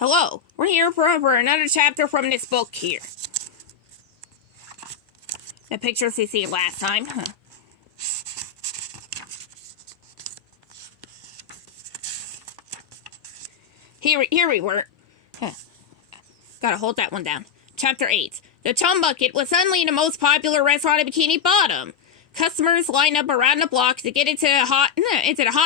Hello, we're here for another chapter from this book here. The pictures we see last time. Here we were. Gotta hold that one down. Chapter 8. The Chum Bucket was suddenly the most popular restaurant in Bikini Bottom. Customers lined up around the block to get into the hot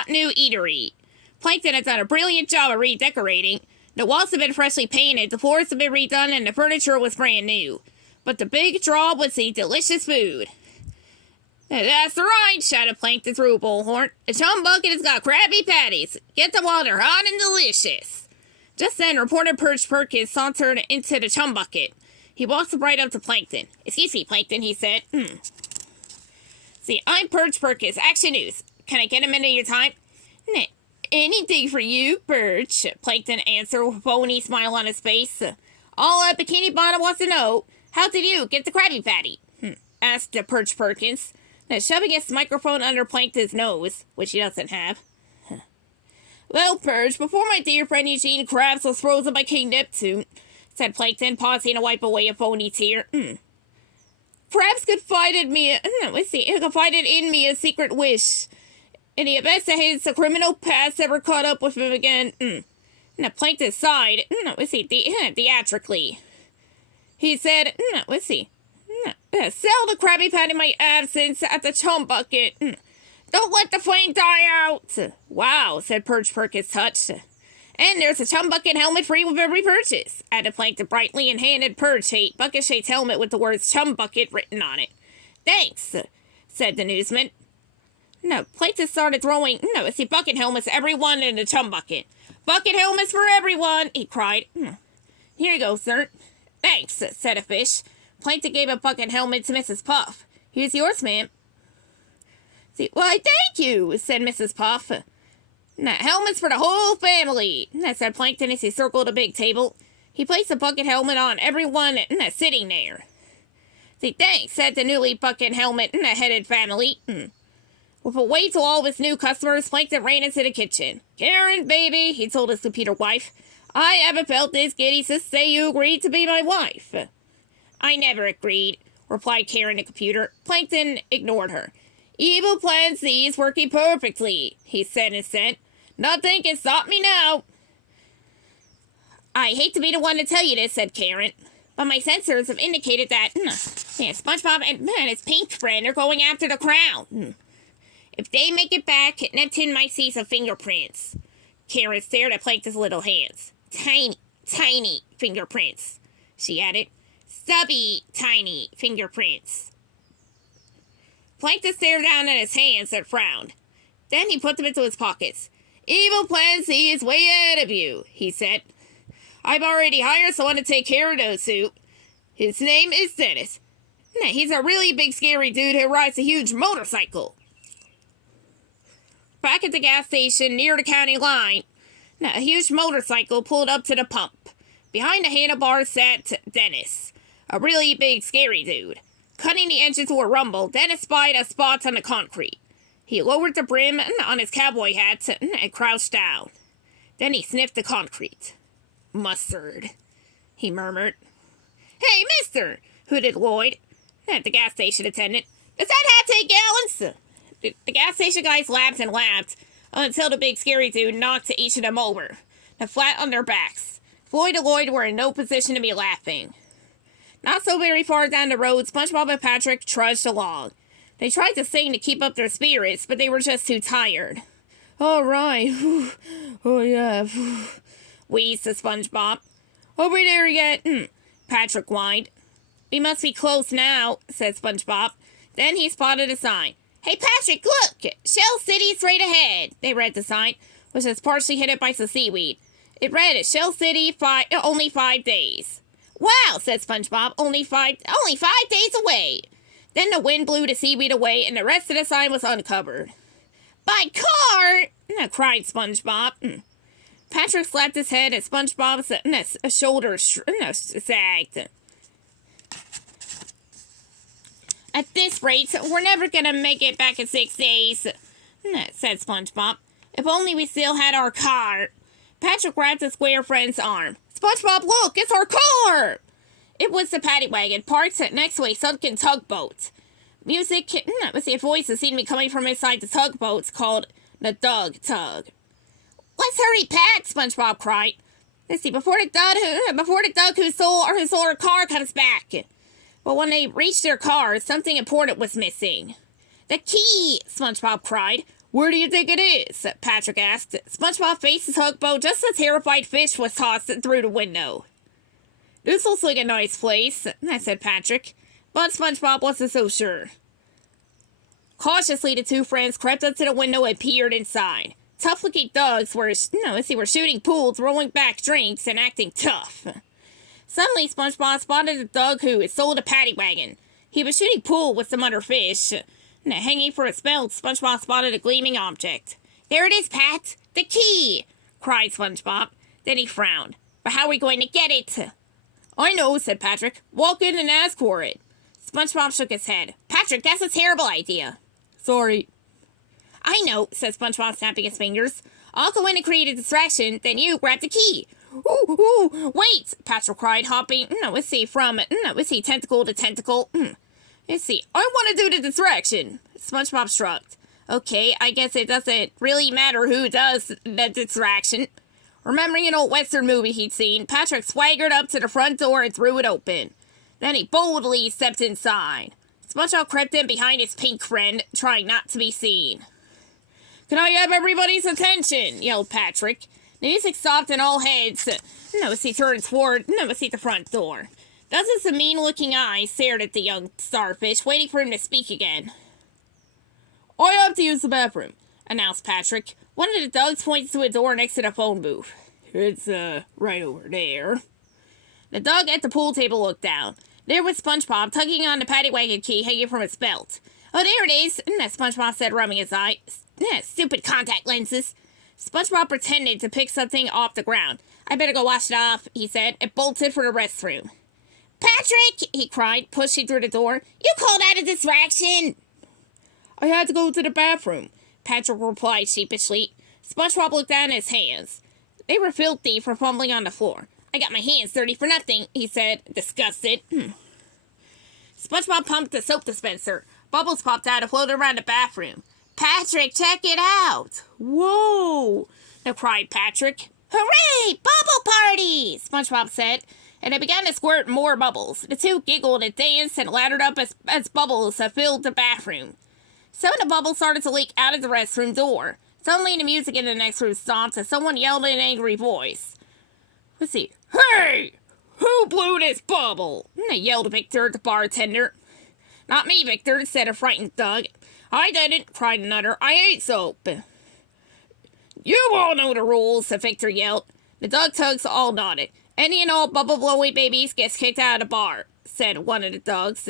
new eatery. Plankton had done a brilliant job of redecorating. The walls had been freshly painted, the floors had been redone, and the furniture was brand new. But the big draw was the delicious food. That's right, shouted Plankton through a bullhorn. The Chum Bucket has got Krabby Patties. Get them while they're hot and delicious. Just then, reporter Perch Perkins sauntered into the Chum Bucket. He walked right up to Plankton. Excuse me, Plankton, he said. See, I'm Perch Perkins, Action News. Can I get a minute of your time? Anything for you, Perch, Plankton answered with a phony smile on his face. All Bikini Bottom wants to know, how did you get the Krabby Patty? Asked Perch Perkins, shoving his microphone under Plankton's nose, which he doesn't have. Well, Perch, before my dear friend Eugene Krabs was frozen by King Neptune, said Plankton, pausing to wipe away a phony tear. Krabs confided in me a secret wish. In the event that his criminal past ever caught up with him again, Plankton sighed, theatrically. He said, sell the Krabby Patty in my absence at the Chum Bucket. Don't let the flame die out. Wow, said Perch Perkins, touched. And there's a Chum Bucket helmet free with every purchase, added Plankton brightly and handed Perch a bucket-shaped helmet with the words Chum Bucket written on it. Thanks, said the newsman. Plankton started throwing, bucket helmets to everyone in the Chum Bucket. Bucket helmets for everyone, he cried. Here you go, sir. Thanks, said a fish. Plankton gave a bucket helmet to Mrs. Puff. Here's yours, ma'am. Why, thank you, said Mrs. Puff. Helmets for the whole family, said Plankton as he circled a big table. He placed a bucket helmet on everyone sitting there. Thanks, said the newly bucket helmet-headed family. With a wait to all of his new customers, Plankton ran into the kitchen. Karen, baby, he told his computer wife, I haven't felt this giddy since the day you agreed to be my wife. I never agreed, replied Karen, the computer. Plankton ignored her. Evil Plan C is working perfectly, he said instead. Nothing can stop me now. I hate to be the one to tell you this, said Karen, but my sensors have indicated that SpongeBob and his pink friend are going after the crown. If they make it back, Neptune might see some fingerprints. Karen stared at Plankton's little hands. Tiny, tiny fingerprints, she added. Stubby, tiny fingerprints. Plankton stared down at his hands and frowned. Then he put them into his pockets. Evil Plan C is way ahead of you, he said. I've already hired someone to take care of those two. His name is Dennis. He's a really big scary dude who rides a huge motorcycle. Back at the gas station near the county line, a huge motorcycle pulled up to the pump. Behind the handlebars sat Dennis, a really big scary dude. Cutting the engine to a rumble, Dennis spied a spot on the concrete. He lowered the brim on his cowboy hat and crouched down. Then he sniffed the concrete. Mustard, he murmured. Hey, mister, hooted Lloyd, the gas station attendant. Does that hat take gallons? The gas station guys laughed and laughed until the big scary dude knocked each of them over, flat on their backs. Floyd and Lloyd were in no position to be laughing. Not so very far down the road, SpongeBob and Patrick trudged along. They tried to sing to keep up their spirits, but they were just too tired. All right. Oh, yeah. Wheezed the SpongeBob. Over there yet? Patrick whined. We must be close now, said SpongeBob. Then he spotted a sign. Hey, Patrick, look! Shell City straight ahead, they read the sign, which was partially hidden by some seaweed. It read, Shell City, only 5 days. Wow, said SpongeBob, only five days away. Then the wind blew the seaweed away, and the rest of the sign was uncovered. By car! Cried SpongeBob. Patrick slapped his head, and SpongeBob's shoulders sagged. At this rate, we're never gonna make it back in 6 days, said SpongeBob. If only we still had our car. Patrick grabbed his square friend's arm. SpongeBob, look, it's our car! It was the paddy wagon, parked next to a sunken tugboat. Music, voices seemed to be coming from inside the tugboats called the Doug Tug. Let's hurry, Pat, SpongeBob cried. Let's see, before the Doug who stole our car comes back. But when they reached their car, something important was missing. The key, SpongeBob cried. Where do you think it is? Patrick asked. SpongeBob faced his tugboat just as a terrified fish was tossed through the window. This looks like a nice place, said Patrick. But SpongeBob wasn't so sure. Cautiously, the two friends crept up to the window and peered inside. Tough-looking thugs were shooting pools, rolling back drinks, and acting tough. Suddenly, SpongeBob spotted a thug who had sold a paddy wagon. He was shooting pool with some other fish. Hanging for his belt, SpongeBob spotted a gleaming object. There it is, Pat! The key! Cried SpongeBob. Then he frowned. But how are we going to get it? I know, said Patrick. Walk in and ask for it. SpongeBob shook his head. Patrick, that's a terrible idea. Sorry. I know, said SpongeBob, snapping his fingers. I'll go in and create a distraction, then you grab the key. Ooh, wait, Patrick cried, hopping, from tentacle to tentacle. Let's see, I want to do the distraction. SpongeBob shrugged. Okay, I guess it doesn't really matter who does the distraction. Remembering an old Western movie he'd seen, Patrick swaggered up to the front door and threw it open. Then he boldly stepped inside. SpongeBob crept in behind his pink friend, trying not to be seen. Can I have everybody's attention? Yelled Patrick. The music stopped and all heads, he turned toward, the front door. Dozens of mean-looking eyes stared at the young starfish, waiting for him to speak again. I have to use the bathroom, announced Patrick. One of the dogs pointed to a door next to the phone booth. It's, right over there. The dog at the pool table looked down. There was SpongeBob, tugging on the paddy wagon key hanging from his belt. Oh, there it is, SpongeBob said, rubbing his eye. Stupid contact lenses. SpongeBob pretended to pick something off the ground. I better go wash it off, he said, and bolted for the restroom. Patrick, he cried, pushing through the door. You called that a distraction. I had to go to the bathroom, Patrick replied sheepishly. SpongeBob looked down at his hands. They were filthy from fumbling on the floor. I got my hands dirty for nothing, he said, disgusted. SpongeBob pumped the soap dispenser. Bubbles popped out and floated around the bathroom. Patrick, check it out! Whoa! cried Patrick. Hooray! Bubble party! SpongeBob said, and they began to squirt more bubbles. The two giggled and danced and laddered up as bubbles filled the bathroom. Some of the bubbles started to leak out of the restroom door. Suddenly, the music in the next room stopped as someone yelled in an angry voice. Let's see. Hey! Who blew this bubble? Yelled Victor, the bartender. Not me, Victor, said a frightened Doug. I didn't, cried another. I hate soap. You all know the rules, Victor yelled. The Doug Tugs all nodded. Any and all bubble-blowing babies gets kicked out of the bar, said one of the Dogs.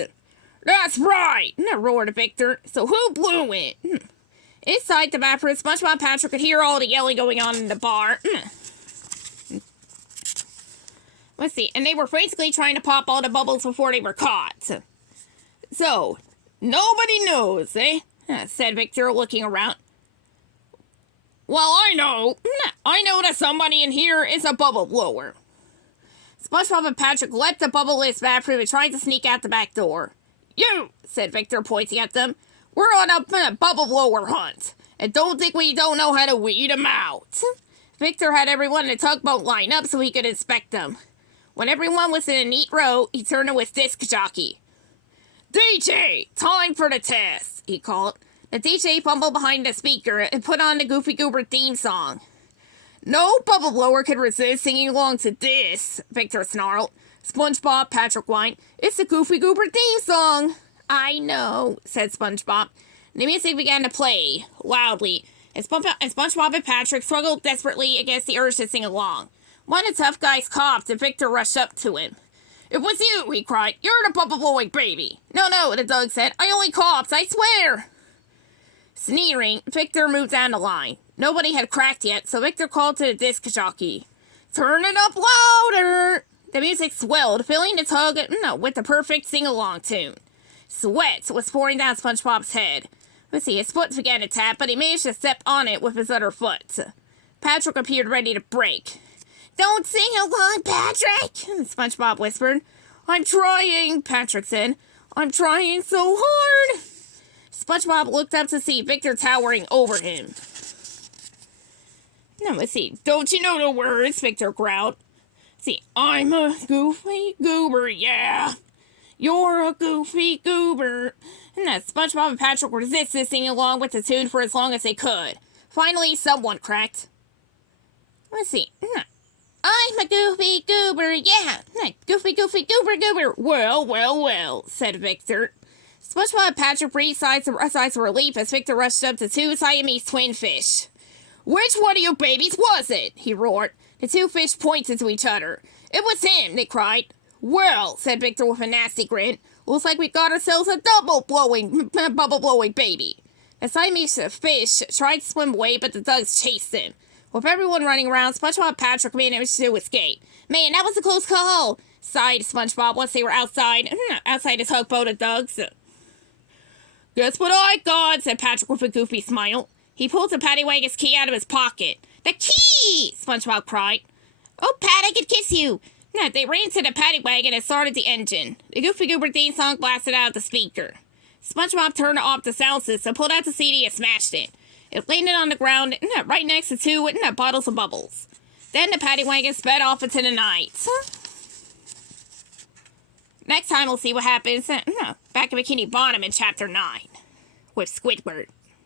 That's right, roared Victor. So who blew it? Inside the bathroom, SpongeBob and Patrick could hear all the yelling going on in the bar. Let's see, and they were frantically trying to pop all the bubbles before they were caught. So, nobody knows, eh? Said Victor, looking around. Well, I know that somebody in here is a bubble blower. SpongeBob and Patrick leapt the bubbleless bathroom and tried to sneak out the back door. You, said Victor, pointing at them. We're on a bubble blower hunt, and don't think we don't know how to weed them out. Victor had everyone in the tugboat line up so he could inspect them. When everyone was in a neat row, he turned to his disc jockey. DJ, time for the test, he called. The DJ fumbled behind the speaker and put on the Goofy Goober theme song. No bubble blower could resist singing along to this, Victor snarled. SpongeBob, Patrick whined. It's the Goofy Goober theme song. I know, said SpongeBob. The music began to play, loudly, and SpongeBob and Patrick struggled desperately against the urge to sing along. One of the tough guys coughed, and Victor rushed up to him. It was you, he cried. You're the bubble-blowing baby. No, the dog said. I only coughed, I swear. Sneering, Victor moved down the line. Nobody had cracked yet, so Victor called to the disc jockey. Turn it up louder! The music swelled, filling the tug with the perfect sing-along tune. Sweat was pouring down SpongeBob's head. Let's see, his foot began to tap, but he managed to step on it with his other foot. Patrick appeared ready to break. Don't sing along, Patrick, SpongeBob whispered. I'm trying, Patrick said. I'm trying so hard. SpongeBob looked up to see Victor towering over him. Now, let's see. Don't you know the words? Victor growled. See, I'm a goofy goober, yeah. You're a goofy goober. And that SpongeBob and Patrick resisted singing along with the tune for as long as they could. Finally, someone cracked. Let's see. I'm a goofy goober, yeah. Goofy, goofy, goober, goober. Well, well, well, said Victor. SpongeBob and Patrick breathed sighs of relief as Victor rushed up to two Siamese twin fish. Which one of you babies was it? He roared. The two fish pointed to each other. It was him, they cried. Well, said Victor with a nasty grin, looks like we got ourselves a bubble-blowing baby. The Siamese fish tried to swim away, but the ducks chased them. With everyone running around, SpongeBob and Patrick managed to escape. Man, that was a close call, sighed SpongeBob once they were outside his tugboat of ducks. Guess what I got, said Patrick with a goofy smile. He pulled the paddy wagon's key out of his pocket. The key! SpongeBob cried. Oh, Pat, I could kiss you! No, they ran to the paddy wagon and started the engine. The Goofy Goober theme song blasted out of the speaker. SpongeBob turned off the sound system, pulled out the CD, and smashed it. It landed on the ground right next to two bottles of bubbles. Then the paddy wagon sped off into the night. Next time we'll see what happens back in Bikini Bottom in Chapter 9 with Squidward.